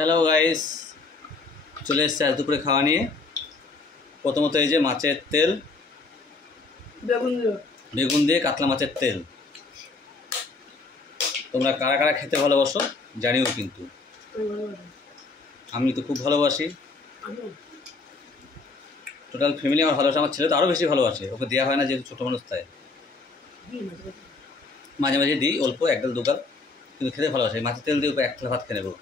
Hello guys, চলে এসছে আজ দুপুরে খাওয়া নিয়ে। প্রথমত এই যে মাছের তেল, বেগুন দিয়ে কাতলা মাছের তেল। তোমরা কারা কারা খেতে ভালোবাসো জানিও, কিন্তু আমি তো খুব ভালোবাসি। টোটাল ফ্যামিলি আমার ভালোবাসে, আমার ছেলে তো আরও বেশি ভালোবাসে। ওকে দেওয়া হয় না যেহেতু ছোটো মানুষ, তাই মাঝে মাঝে দিই অল্প, এক ডাল দু ডাল, কিন্তু খেতে ভালোবাসে। মাছের তেল দিয়ে ওকে এক থালা ভাত খেয়ে নেবো।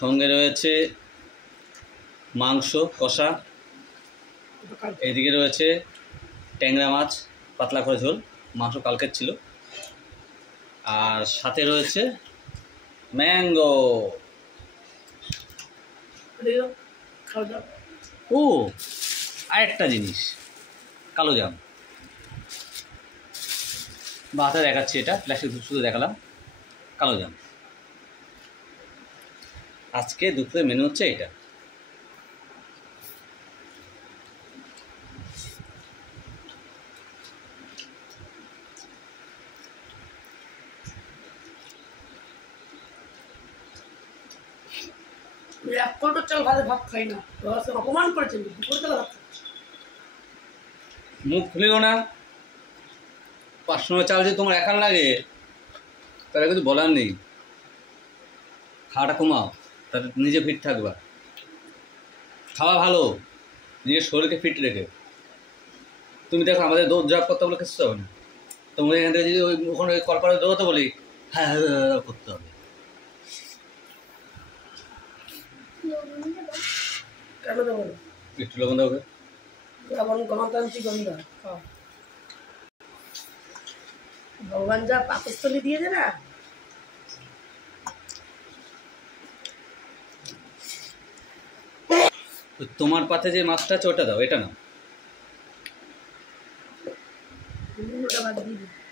সঙ্গে রয়েছে মাংস কষা, এদিকে রয়েছে ট্যাংরা মাছ পাতলা করে ঝোল, মাংস কালকের ছিল, আর সাথে রয়েছে ম্যাঙ্গো। ও আরেকটা জিনিস, কালো জাম। বাতা দেখাচ্ছি, এটা প্লাস্টিক শুধু দেখালাম। কালো জাম আজকে দুপুরের মেনু হচ্ছে এটা। মুখ খুলিও না। 500 চাল যদি তোমার একার লাগে তাহলে কিছু বলার নেই। খাওয়াটা কমাও, তাতে নিজে ফিট থাকবা। খাওয়া ভালো, নিজের শরীরকে ফিট রেখে। তুমি দেখো আমাদের দৌড় ঝাঁপ করতে বলে কিছু হবে না। তোমাদের এখান থেকে যদি ওখানে কলকাতা দৌড়াতে বলি, হ্যাঁ করতে হবে। একটু লবণ দেবো, ভগবান যা পাকস্থলী দিয়েছে না, তোমার পাতে যে মাছটা আছে ওটা দাও, এটা নাও।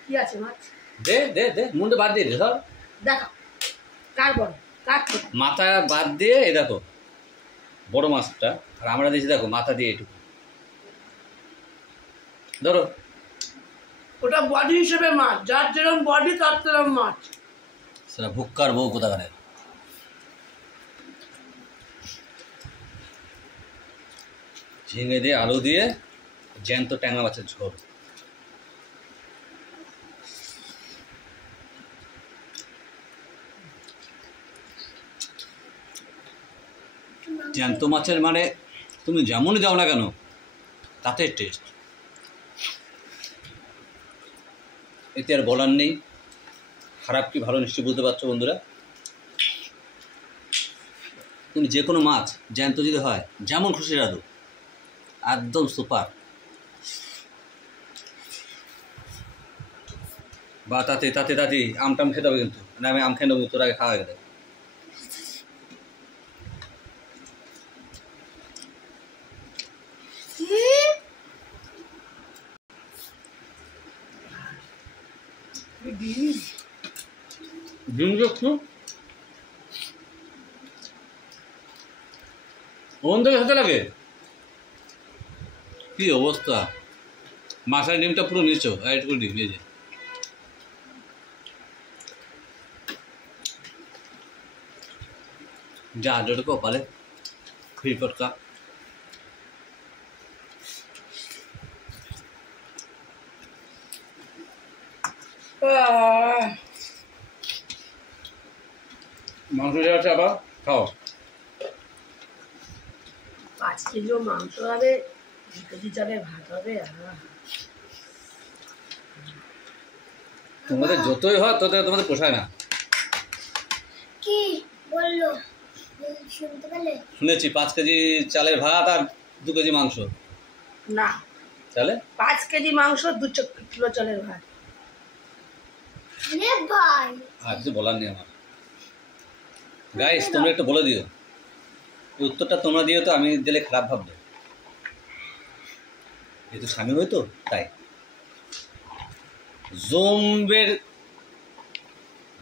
কি আছে মাছ? দে দে দে, মুন্ডে বাদ দিয়ে দে। ধর দেখো কার বড়, কার মাথা বাদ দিয়ে। এই দেখো বড় মাছটা, আর আমরা দিয়েছি দেখো মাথা দিয়ে এটুকু। ধরো, ওটা বডি হিসেবে মাছ, যার যেরকম বডি তার সেরকম মাছ। সেটা ভুক্কার বউ কোথাকারে। ঝিঙে দিয়ে আলু দিয়ে জ্যান্ত ট্যাংরা মাছের ঝোল। জ্যান্ত মাছের মানে তুমি যেমনই দাও না কেন তাতে টেস্ট। এতে আর বলার নেই। খারাপ কি ভালো নিশ্চয়ই বুঝতে পারছো বন্ধুরা। তুমি যে কোনো মাছ জ্যান্ত যদি হয় যেমন খুশি রাখো, একদম সুপার। বা তাতে তাতে তাতে আমটাম খেতে হবে, কিন্তু না আমি আম খেয়ে নেবো, তোর আগে খাওয়া গেলে। ডিম দেখছো ওখান থেকে খেতে লাগে। কি অবস্থা, মাছের ডিমটা পুরো নিচো, আর একটু ডিম এই যে। যা যেটা কপালে ফির পটকা। মাংস আছে আবার খাও। 5 কেজি মাংস হবে, 2 কেজি চালের ভাত হবে। তোমাদের যতই হয় তত তোমাদের পোষায় না। কি বললো শুনতে পেলে? শুনেছি 5 কেজি চালের ভাত আর 2 কেজি মাংস। না, তাহলে 5 কেজি মাংস 2 কিলো চালের ভাত। ভাই আর কিছু বলার নেই আমার। গাইস তোমরা একটু বলে দিও, উত্তরটা তোমরা দিও তো, আমি দিলে খারাপ ভাববে। যেহেতু স্বামী হয়তো তাই জম্বের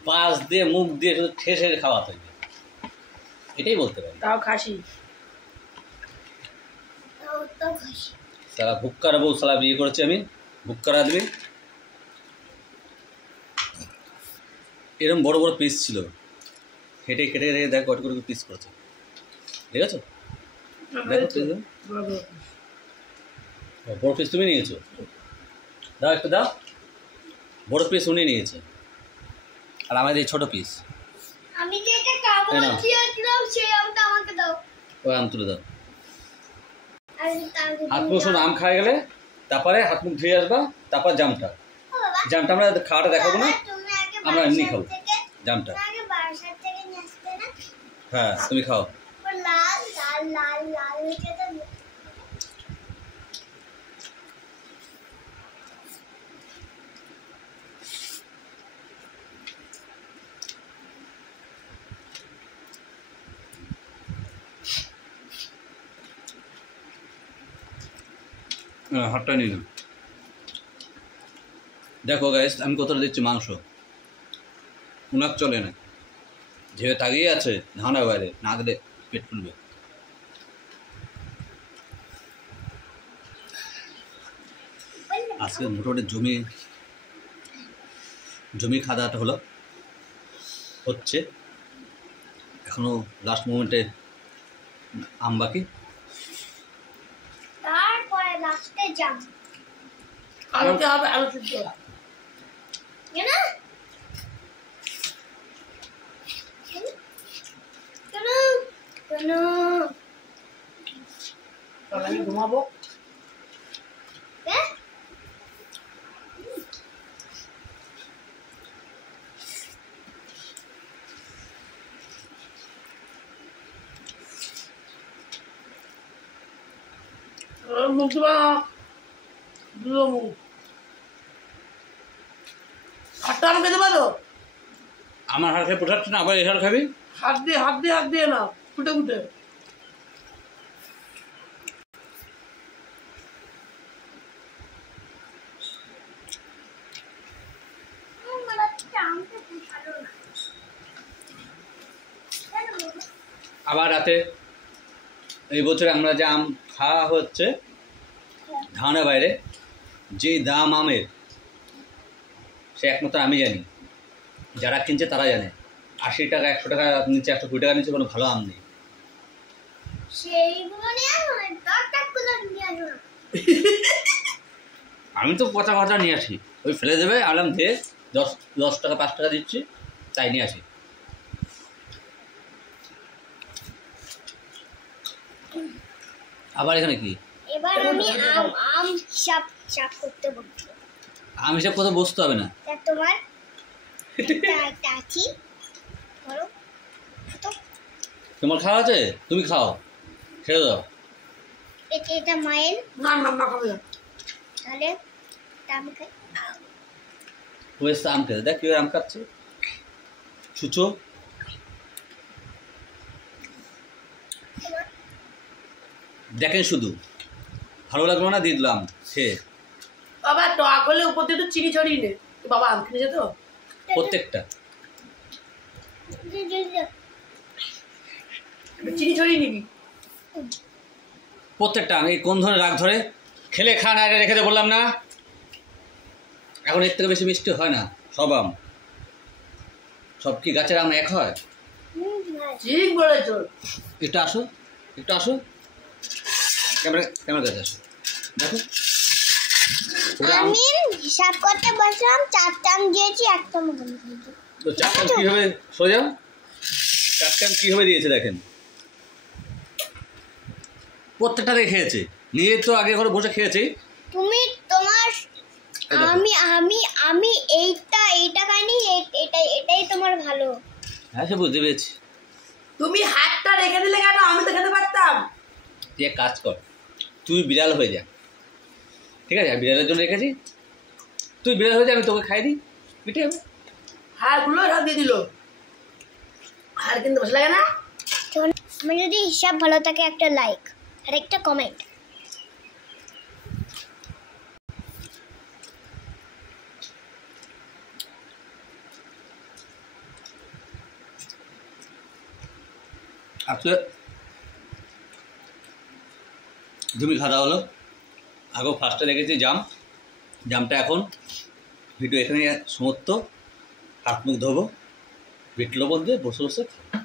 পাশ দিয়ে মুখ দিয়ে শুধু ঠেসে খাওয়া থাকবে, এটাই বলতে পারি। তাও খাসি, সারা ভুক্কার বউ সালা বিয়ে করেছি আমি, ভুক্কার আদমি। এরকম বড় বড় পিস ছিল, কেটে কেটে কেটে দেখ কত করে পিস করেছে, ঠিক আছে? দেখো পিস, বড় পিস তুমি নিয়েছো, দাও একটু দাও। বড় পিস উনি নিয়েছে, আর আমাদের এই ছোট পিস। আমি যে এটা কাবো দিয়েছিলাম সেই আমটা আমাকে দাও। ওই আম তুলে দাও। আর হাত মুখ শোনো, আম খাই গেলে তারপরে হাত মুখ ধুয়ে আসবা, তারপর জামটা জামটা আমরা খাওয়াটা দেখাবো না, তুমি আগে আমরা এমনি খাবো জামটা। আগে বাসার থেকে নিয়ে আসতে না, হ্যাঁ তুমি খাও। লাল লাল লাল লাল লিখে তো হাতটা নিয়ে নাও। দেখো গাইস আমি কতটা দিচ্ছি মাংস, উনার চলে না, যেহেতু তাগিয়ে আছে ধানা বাইরে, না দিলে পেট ফুলবে। আজকে মোটামুটি জমি খাওয়া দাওয়াটা হলো, হচ্ছে এখনো লাস্ট মোমেন্টে আম বাকি। তারপরে লাস্টে জাম আলুতে হবে আলু সিদ্ধ। কেন কেন কেন তাহলে আমি ঘুমাবো। হ্যাঁ মুখ দিবা দুটো মুখ। হাতটা আমাকে দেবা তো? আমার হাড় খেয়ে পোষাচ্ছে না, আবার এই হাড় খাবি? হাত দিয়ে না, ফুটে ফুটে। আমার আমটা ভালো না কেন বাবা? আবার রাতে এই বছরে আমরা যে আম খাওয়া হচ্ছে ধানের বাইরে, যে দাম আমের সে একমাত্র আমি জানি, যারা কিনছে তারা জানে। 80 টাকা 100 টাকা নিচে, 120 টাকা নিচে কোনো ভালো আম নেই। সেইগুলো নিয়ে আসো না, টাটকাগুলো নিয়ে আসো না। আমি তো পচা পচা নিয়ে আসি, ওই ফেলে দেবে আলাম দিয়ে 10 টাকা 5 টাকা দিচ্ছি তাই নিয়ে আসি। আবার এখানে কি এবার আমি আম হিসাব করতে বলছি। আম হিসাব কত বসতে হবে না, তা তোমার একটা আছে ধরো তো, তোমার খাওয়া আছে তুমি খাও, ছেড়ে দাও। এটা মায়ের, না না না খাবে না। তাহলে এটা আমি খাই। ও এসে আম খেতে, দেখ কীভাবে আম খাচ্ছে, ছুচো। দেখেন শুধু, ভালো লাগলো না দিয়ে দিলাম সে। বাবা টক হলে উপর দিয়ে একটু চিনি ছড়িয়ে নে। তো বাবা আম খেয়েছে তো? প্রত্যেকটা একটু চিনি ছড়িয়ে নিবি। প্রত্যেকটা আমি কোন ধরনের রাগ ধরে খেলে খা না, এটা রেখে দে বললাম না। এখন এর থেকে বেশি মিষ্টি হয় না সব আম, সব কি গাছের আম এক হয়? ঠিক বলেছো। একটু আসো, একটু আসো, ক্যামেরা কাছে আসো, দেখো পুরো আম। আমি হিসাব করতে বসলাম, 4টা আম দিয়েছি, একটা মতন দিয়েছি। তো চারটা কীভাবে সোজা, চারটা আম কীভাবে দিয়েছে দেখেন, প্রত্যেকটাতে খেয়েছে, নিয়ে তো আগে ঘরে বসে খেয়েছি। তুমি তোমার আমি আমি আমি এইটা খাইনি, এটাই তোমার ভালো। হ্যাঁ সে বুঝতে পেরেছি। তুমি হাতটা রেখে দিলে কেন? আমি তো খেতে পারতাম। তুই এক কাজ কর, তুই বিড়াল হয়ে যা, ঠিক আছে? আমি বিড়ালের জন্য রেখেছি, তুই বিড়াল হয়ে যা, আমি তোকে খাই দিই, মিটে যাবে। হাড়গুলো সব দিয়ে দিল, হাড় কিন্তু বসে লাগে না। আমার যদি হিসাব ভালো থাকে একটা লাইক আর একটা কমেন্ট। আজকে জমি খাওয়া হলো, আগেও ফার্স্টে দেখেছি জামটা এখন ভিডিও এখানে সমাপ্ত। হাত মুখ ধোবো, বিট লবণ দিয়ে বসে বসে খাও।